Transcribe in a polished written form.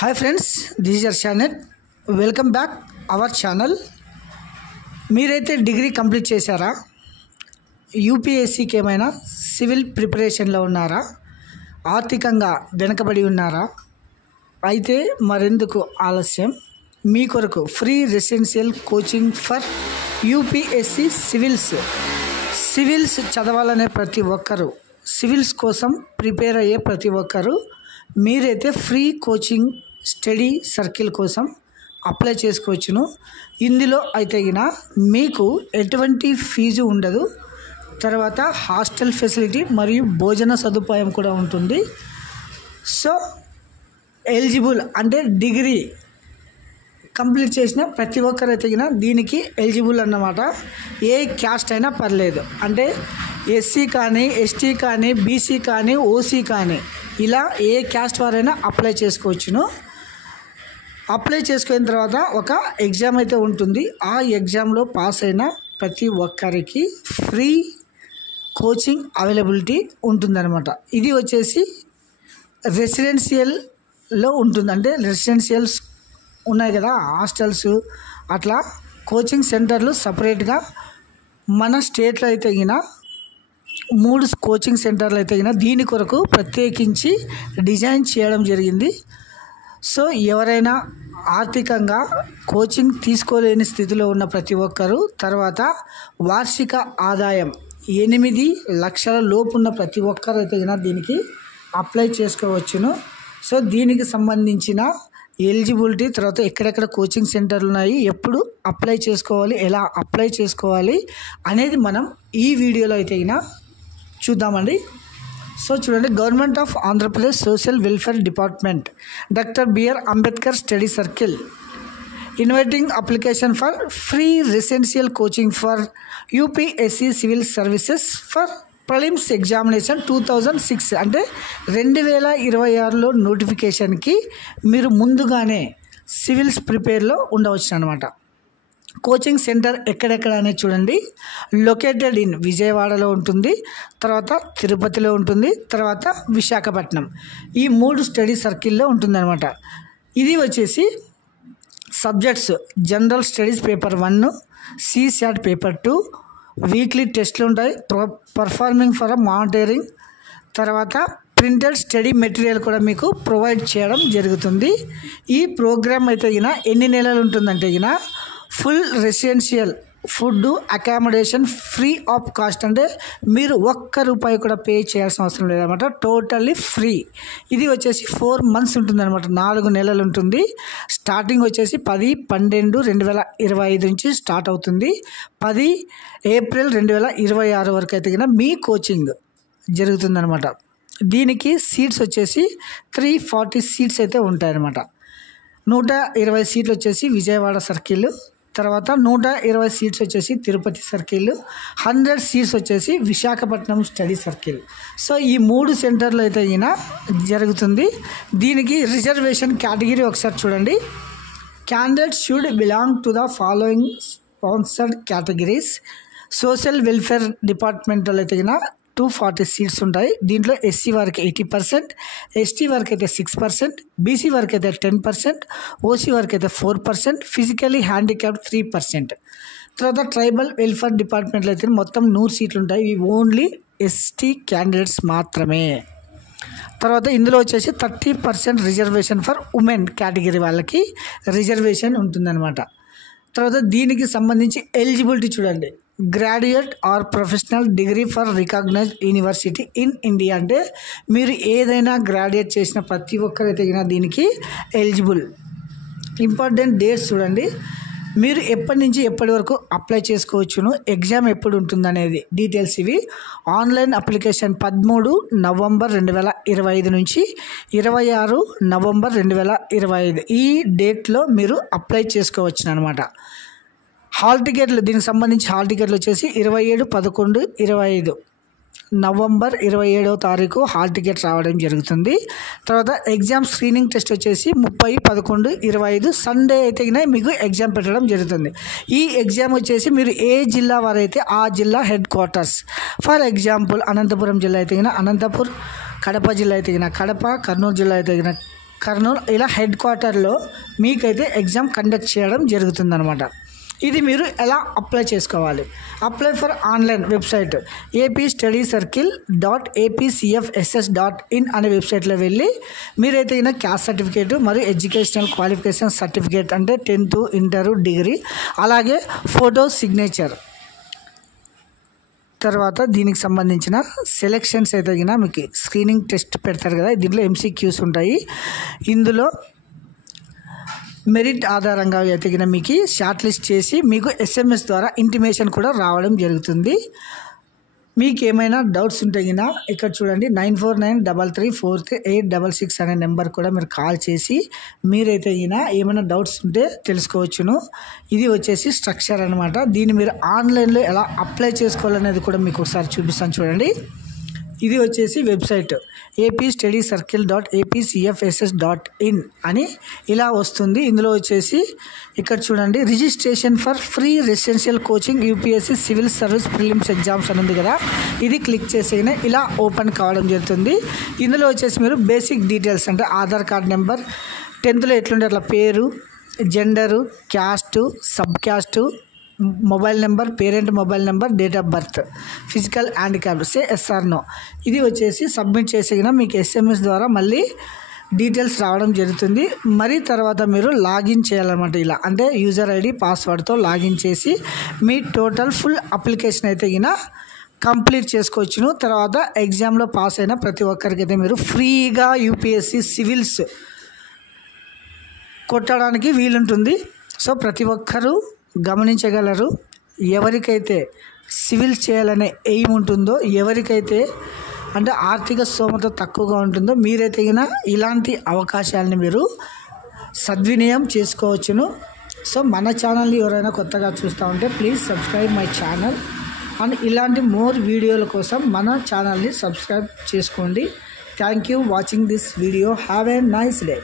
Hi friends, this is Arshanet. Welcome back our channel. మీరైతే degree complete చేశారా? యూపీఎస్సీకి ఏమైనా civil ప్రిపరేషన్లో ఉన్నారా? ఆర్థికంగా వెనకబడి ఉన్నారా? అయితే మరెందుకు ఆలస్యం? మీ కొరకు free residential coaching for UPSC civils చదవాలనే ప్రతి ఒక్కరూ, సివిల్స్ కోసం ప్రిపేర్ అయ్యే ప్రతి ఒక్కరూ మీరైతే ఫ్రీ కోచింగ్ స్టడీ సర్కిల్ కోసం అప్లై చేసుకోవచ్చును. ఇందులో అయితే మీకు ఎటువంటి ఫీజు ఉండదు. తర్వాత హాస్టల్ ఫెసిలిటీ మరియు భోజన సదుపాయం కూడా ఉంటుంది. సో ఎలిజిబుల్ అంటే డిగ్రీ కంప్లీట్ చేసిన ప్రతి ఒక్కరైతే దీనికి ఎలిజిబుల్ అన్నమాట. ఏ క్యాస్ట్ అయినా పర్లేదు, అంటే ఎస్సీ కానీ, ఎస్టీ కానీ, బీసీ కానీ, ఓసీ కానీ, ఇలా ఏ క్యాస్ట్ వారైనా అప్లై చేసుకోవచ్చును. అప్లై చేసుకున్న తర్వాత ఒక ఎగ్జామ్ అయితే ఉంటుంది. ఆ ఎగ్జామ్లో పాస్ అయిన ప్రతి ఒక్కరికి ఫ్రీ కోచింగ్ అవైలబిలిటీ ఉంటుందన్నమాట. ఇది వచ్చేసి రెసిడెన్షియల్లో ఉంటుంది. అంటే రెసిడెన్షియల్స్ ఉన్నాయి కదా, హాస్టల్స్, అట్లా కోచింగ్ సెంటర్లు సపరేట్గా మన స్టేట్లో అయితే 3 కోచింగ్ సెంటర్లు అయితే దీని కొరకు ప్రత్యేకించి డిజైన్ చేయడం జరిగింది. సో ఎవరైనా ఆర్థికంగా కోచింగ్ తీసుకోలేని స్థితిలో ఉన్న ప్రతి ఒక్కరూ, తర్వాత వార్షిక ఆదాయం 8 లక్షల లోపు ఉన్న ప్రతి ఒక్కరు అయితే దీనికి అప్లై చేసుకోవచ్చును. సో దీనికి సంబంధించిన ఎలిజిబిలిటీ, తర్వాత ఎక్కడెక్కడ కోచింగ్ సెంటర్లు ఉన్నాయి, ఎప్పుడు అప్లై చేసుకోవాలి, ఎలా అప్లై చేసుకోవాలి అనేది మనం ఈ వీడియోలో అయితే చూద్దామండి. సో చూడండి, government of Andhra Pradesh social welfare department, doctor B R Ambedkar study circle inviting application for free residential coaching for UPSC civil services for prelims examination 2006 అంటే 2026లో నోటిఫికేషన్కి మీరు ముందుగానే సివిల్స్ ప్రిపేర్లో ఉండవచ్చు అనమాట. కోచింగ్ సెంటర్ ఎక్కడెక్కడ అనేది చూడండి. లొకేటెడ్ ఇన్ విజయవాడలో ఉంటుంది, తర్వాత తిరుపతిలో ఉంటుంది, తర్వాత విశాఖపట్నం. ఈ 3 స్టడీ సర్కిల్లో ఉంటుందన్నమాట. ఇది వచ్చేసి subjects general studies paper 1, CSAT paper 2, weekly టెస్ట్లు ఉంటాయి, పర్ఫార్మింగ్ ఫర్ మానిటరింగ్, తర్వాత ప్రింటెడ్ స్టడీ మెటీరియల్ కూడా మీకు ప్రొవైడ్ చేయడం జరుగుతుంది. ఈ ప్రోగ్రామ్ అయితే ఎన్ని నెలలు ఉంటుందంటే full residential food accommodation free of cost, అంటే మీరు ₹1 కూడా పే చేయాల్సిన అవసరం లేదన్నమాట. Totally free. ఇది వచ్చేసి 4 months ఉంటుందన్నమాట, 4 నెలలు ఉంటుంది. స్టార్టింగ్ వచ్చేసి 10/12/2025 నుంచి స్టార్ట్ అవుతుంది. 10 ఏప్రిల్ 2026 వరకు అయితే మీ కోచింగ్ జరుగుతుందన్నమాట. దీనికి సీట్స్ వచ్చేసి 340 సీట్స్ అయితే ఉంటాయన్నమాట. 120 సీట్లు వచ్చేసి విజయవాడ సర్కిల్, తర్వాత 120 సీట్స్ వచ్చేసి తిరుపతి సర్కిల్, 100 సీట్స్ వచ్చేసి విశాఖపట్నం స్టడీ సర్కిల్. సో ఈ 3 సెంటర్లు అయితే జరుగుతుంది. దీనికి రిజర్వేషన్ కేటగిరీ ఒకసారి చూడండి. Candidate should belong to the following sponsored categories. Social welfare డిపార్ట్మెంట్లో అయితే 240 సీట్స్ ఉంటాయి. దీంట్లో ఎస్సీ వారికి 80%, ఎస్టీ వారికి అయితే 6%, బీసీ వారికి అయితే 10%, ఓసీ వారికి అయితే 4%, ఫిజికలీ హ్యాండిక్యాప్డ్ 3%. తర్వాత ట్రైబల్ వెల్ఫేర్ డిపార్ట్మెంట్లో అయితే మొత్తం 100 సీట్లు ఉంటాయి. ఇవి ఓన్లీ ఎస్టీ క్యాండిడేట్స్ మాత్రమే. తర్వాత ఇందులో వచ్చేసి 30% రిజర్వేషన్ ఫర్ ఉమెన్ కేటగిరీ వాళ్ళకి రిజర్వేషన్ ఉంటుందన్నమాట. తర్వాత దీనికి సంబంధించి ఎలిజిబిలిటీ చూడండి. Graduate or professional degree for recognised university in India, అంటే మీరు ఏదైనా గ్రాడ్యుయేట్ చేసిన ప్రతి ఒక్కరైతే దీనికి ఎలిజిబుల్. ఇంపార్టెంట్ డేట్స్ చూడండి, మీరు ఎప్పటి నుంచి ఎప్పటి వరకు అప్లై చేసుకోవచ్చును, ఎగ్జామ్ ఎప్పుడు ఉంటుందనేది డీటెయిల్స్ ఇవి. ఆన్లైన్ అప్లికేషన్ 13 నవంబర్ 2025 నుంచి 26 నవంబర్ 2025 ఈ డేట్లో మీరు అప్లై చేసుకోవచ్చు అనమాట. హాల్ టికెట్లు, దీనికి సంబంధించి హాల్ టికెట్లు వచ్చేసి 27/11/25 నవంబర్ 27వ తారీఖు హాల్ టికెట్ రావడం జరుగుతుంది. తర్వాత ఎగ్జామ్ స్క్రీనింగ్ టెస్ట్ వచ్చేసి 30/11/25 సండే అయితే మీకు ఎగ్జామ్ పెట్టడం జరుగుతుంది. ఈ ఎగ్జామ్ వచ్చేసి మీరు ఏ జిల్లా వారైతే ఆ జిల్లా headquarters, for example Anantapur జిల్లా అయితే అనంతపురం, కడప జిల్లా అయితే కడప, కర్నూలు జిల్లా అయితే కర్నూలు ఇలా హెడ్ క్వార్టర్లో మీకైతే ఎగ్జామ్ కండక్ట్ చేయడం జరుగుతుందన్నమాట. ఇది మీరు ఎలా అప్లై చేసుకోవాలి? Apply for online website apstudycircle.apcfss.in అనే వెబ్సైట్లో వెళ్ళి మీరైతే అయినా క్యాస్ట్ సర్టిఫికేట్ మరియు ఎడ్యుకేషనల్ క్వాలిఫికేషన్ సర్టిఫికేట్ అంటే 10th ఇంటర్ డిగ్రీ అలాగే ఫోటో సిగ్నేచర్ తర్వాత దీనికి సంబంధించిన సెలెక్షన్స్ అయితే అయినా మీకు స్క్రీనింగ్ టెస్ట్ పెడతారు కదా, దీంట్లో MCQs ఉంటాయి. ఇందులో మెరిట్ ఆధారంగా అయితే మీకు షార్ట్ లిస్ట్ చేసి మీకు SMS ద్వారా ఇంటిమేషన్ కూడా రావడం జరుగుతుంది. మీకు ఏమైనా డౌట్స్ ఉంటే ఇక్కడ చూడండి 9493343866 అనే నెంబర్ కూడా మీరు కాల్ చేసి మీరైతే ఏమైనా డౌట్స్ ఉంటే తెలుసుకోవచ్చును. ఇది వచ్చేసి స్ట్రక్చర్ అనమాట. దీన్ని మీరు ఆన్లైన్లో ఎలా అప్లై చేసుకోవాలనేది కూడా మీకు ఒకసారి చూపిస్తాను చూడండి. ఇది వచ్చేసి వెబ్సైట్ apstudycircle.apcfss.in అని ఇలా వస్తుంది. ఇందులో వచ్చేసి ఇక్కడ చూడండి registration for free residential coaching UPSC civil service prelims exams అని ఉంది కదా, ఇది క్లిక్ చేసేనే ఇలా ఓపెన్ కావడం జరుగుతుంది. ఇందులో వచ్చేసి మీరు బేసిక్ డీటెయిల్స్ అంటే ఆధార్ కార్డ్ నెంబర్, 10th ఎట్లుంటే అట్లా పేరు, gender, caste, sub caste, mobile number, parent mobile number, date of birth, physical handicap say yes or no ఇది వచ్చేసి సబ్మిట్ చేసేగిన మీకు SMS ద్వారా మళ్ళీ డీటెయిల్స్ రావడం జరుగుతుంది. మరి తర్వాత మీరు లాగిన్ చేయాలన్నమాట. ఇలా అంటే యూజర్ ID పాస్వర్డ్తో లాగిన్ చేసి మీ టోటల్ ఫుల్ అప్లికేషన్ అయితే కంప్లీట్ చేసుకోవచ్చును. తర్వాత ఎగ్జామ్లో పాస్ అయిన ప్రతి ఒక్కరికైతే మీరు ఫ్రీగా UPSC సివిల్స్ కొట్టడానికి వీలుంటుంది. సో ప్రతి ఒక్కరూ గమనించగలరు. ఎవరికైతే సివిల్స్ చేయాలనే ఎయిమ్ ఉంటుందో, ఎవరికైతే అంటే ఆర్థిక స్తోమత తక్కువగా ఉంటుందో మీరైతే ఇలాంటి అవకాశాలని మీరు సద్వినియోగం చేసుకోవచ్చును. సో మన ఛానల్ని ఎవరైనా కొత్తగా చూస్తూ ఉంటే please subscribe my channel and ఇలాంటి మోర్ వీడియోల కోసం మన ఛానల్ని సబ్స్క్రైబ్ చేసుకోండి. Thank you watching this video. Have a nice day.